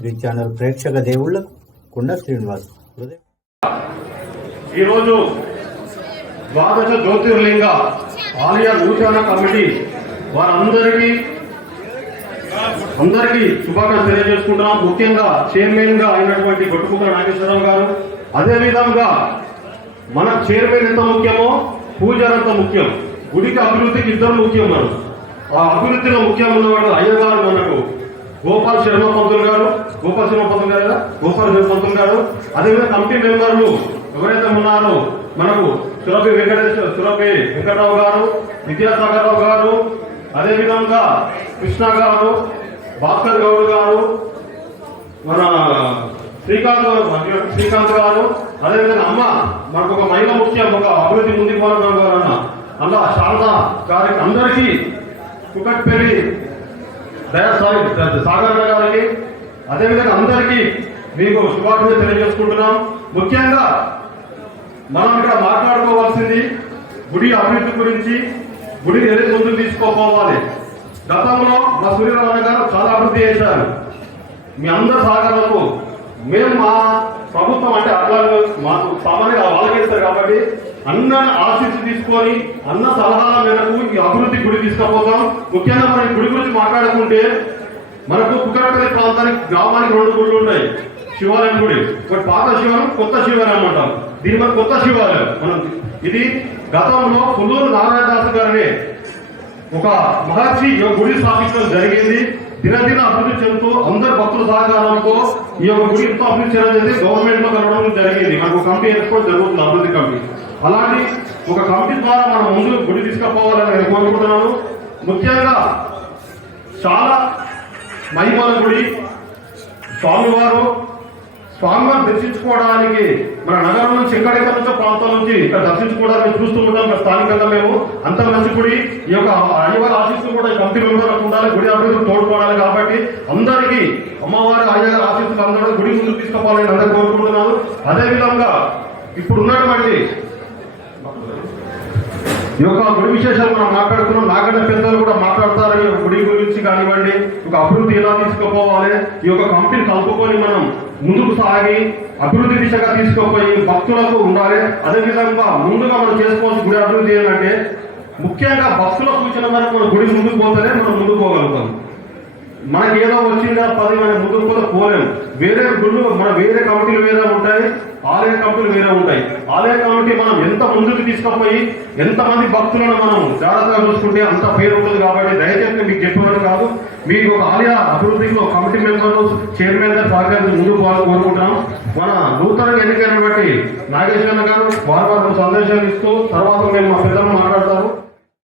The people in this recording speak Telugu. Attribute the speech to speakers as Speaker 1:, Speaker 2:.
Speaker 1: త్రీ ఛానల్ ప్రేక్షక దేవుళ్ళకు కుండ శ్రీనివాస్
Speaker 2: ఈరోజు ద్వాదశ జ్యోతిర్లింగ ఆలయ నూతన కమిటీ వారందరికీ అందరికీ శుభాకాంక్షలు తెలియజేసుకుంటున్నాం. ముఖ్యంగా చైర్మన్గా అయినటువంటి గొట్టుకుల నాగేశ్వరరావు గారు అదే విధంగా మన చైర్మన్ ఎంత ముఖ్యమో పూజారి ఎంత ముఖ్యం. గుడికి అభివృద్ధికి ఇద్దరు ముఖ్యం మనం. ఆ అభివృద్ధిలో ముఖ్యం ఉన్నవాడు అయ్యగారు మనకు గోపాల్ శర్మ పంతులు గారు గోపాల్ శర్మ పంతులు గారు కదా? గోపాల శర్మ గారు అదేవిధంగా కమిటీ మెంబర్లు ఎవరైతే ఉన్నారో మనకు సురభి వెంకటేశ్వర సురభి వెంకటరావు గారు విద్యాసాగర్ రావు గారు అదేవిధంగా కృష్ణ గారు భాస్కర్ గౌడ్ గారు మన శ్రీకాంత్ శ్రీకాంత్ గారు అదేవిధంగా అమ్మ మనకు ఒక మహిళ ముఖ్యం ఒక అభివృద్ధి ముందుకు పోవాలన్న అలా శారద గారికి అందరికీ కుకట్పల్లి దయా సాగర్ గారికి అదేవిధంగా అందరికీ మీకు శుభాకాంక్షలు తెలియజేసుకుంటున్నాం. ముఖ్యంగా మనం ఇక్కడ మాట్లాడుకోవాల్సింది గుడి అభివృద్ధి గురించి గుడిని ఎదురు ముందుకు తీసుకోపోవాలి. గతంలో మా సూర్యనారాయణ గారు చాలా అభివృద్ధి చేశారు. మీ అందరి సహకారాలకు మేము మా ప్రభుత్వం అంటే అట్లా మాకు సామాన్యంగా వాళ్ళకేస్తారు కాబట్టి అన్న ఆశించి తీసుకొని అన్న సలహాల మేరకు ఈ అభివృద్ధి గుడి తీసుకుపోతాం. ముఖ్యంగా మనం గుడి గురించి మాట్లాడుకుంటే మనకు కుకట్పల్లి ప్రాంతానికి గ్రామానికి రెండు గుళ్ళు ఉంటాయి. శివాలయం గుడి. ఒకటి పాత శివాలయం కొత్త శివాలయం అంటాం దీని మన కొత్త శివాలయం మనం ఇది గతంలో పుల్లూరు నారాయణదాస్ గారిని ఒక మహర్షి ఈ యొక్క గుడి స్థాపించడం జరిగింది. దినదిన అభివృద్ధి చెందుతూ అందరు భక్తుల సహకారంతో ఈ యొక్క గుడి ఎంతో అభివృద్ధి చేయడం జరిగింది. గవర్నమెంట్లో కలవడం జరిగింది. మనకు కమిటీ ఏర్పాటు జరుగుతుంది అభివృద్ధి కమిటీ. అలాంటి ఒక కమిటీ ద్వారా మనం ముందు గుడి తీసుకుపోవాలని నేను కోరుకుంటున్నాను. ముఖ్యంగా చాలా మహిమల గుడి స్వామివారు స్వామివారు దర్శించుకోవడానికి మన నగరం నుంచి ఎక్కడెక్కడ నుంచో ప్రాంతాల నుంచి ఇక్కడ దర్శించుకోవడానికి చూస్తూ ఉంటాం. స్థానికంగా మేము అంత మంచి గుడి ఈ యొక్క అయ్యవారి ఆశీస్సులు కూడా కంపెనీ కమిటీ మెంబర్లకు ఉండాలి. గుడి అభివృద్ధి తోడుకోవాలి కాబట్టి అందరికీ అమ్మవారి అయ్యగారి ఆశీస్సులు అందరూ గుడి ముందుకు తీసుకుపోవాలని అందరూ కోరుకుంటున్నాను. అదేవిధంగా ఇప్పుడు ఉన్నటువంటి ఈ యొక్క గుడి విశేషాలు మనం మాట్లాడుకున్నాం. నాగడ పెద్దలు కూడా మాట్లాడతారు ఈ యొక్క గుడి గురించి కానివ్వండి ఒక అభివృద్ధి ఎలా తీసుకుపోవాలి ఈ యొక్క కంపెనీ కలుపుకొని మనం ముందుకు సాగి అభివృద్ధి దిశగా తీసుకుపోయి భక్తులకు ఉండాలి. అదేవిధంగా ముందుగా మనం చేసుకోవాల్సిన గుడి అభివృద్ధి ఏంటంటే ముఖ్యంగా భక్తుల సూచన మేరకు మన గుడి ముందుకు పోతేనే మనం ముందుకు పోగలుగుతాం. మనకి ఏదో వచ్చిందా పది మనం ముందుకు పోతే పోలేం. వేరే గుళ్ళు మన వేరే కమిటీలు వేరే ఉంటాయి ఆలయ కమిటీలు వేరే ఉంటాయి. ఆలయ కమిటీ మనం ఎంత ముందుకు తీసుకుపోయి ఎంతమంది భక్తులను మనం జాగ్రత్తగా చూసుకుంటే అంత పేరు ఉంటుంది కాబట్టి దయచేసి మీకు చెప్పేవారు కాదు. మీకు ఒక ఆలయ అభివృద్ధిలో కమిటీ మెంబర్లు చైర్మన్ గారు సహకరించి ముందుకు పోవాలని కోరుకుంటున్నాం. మన నూతనంగా ఎన్నికైనటువంటి నాగేశ్వర గారు వారు వారు సందేశాలు ఇస్తూ తర్వాత మేము మా పెద్దలు మాట్లాడతారు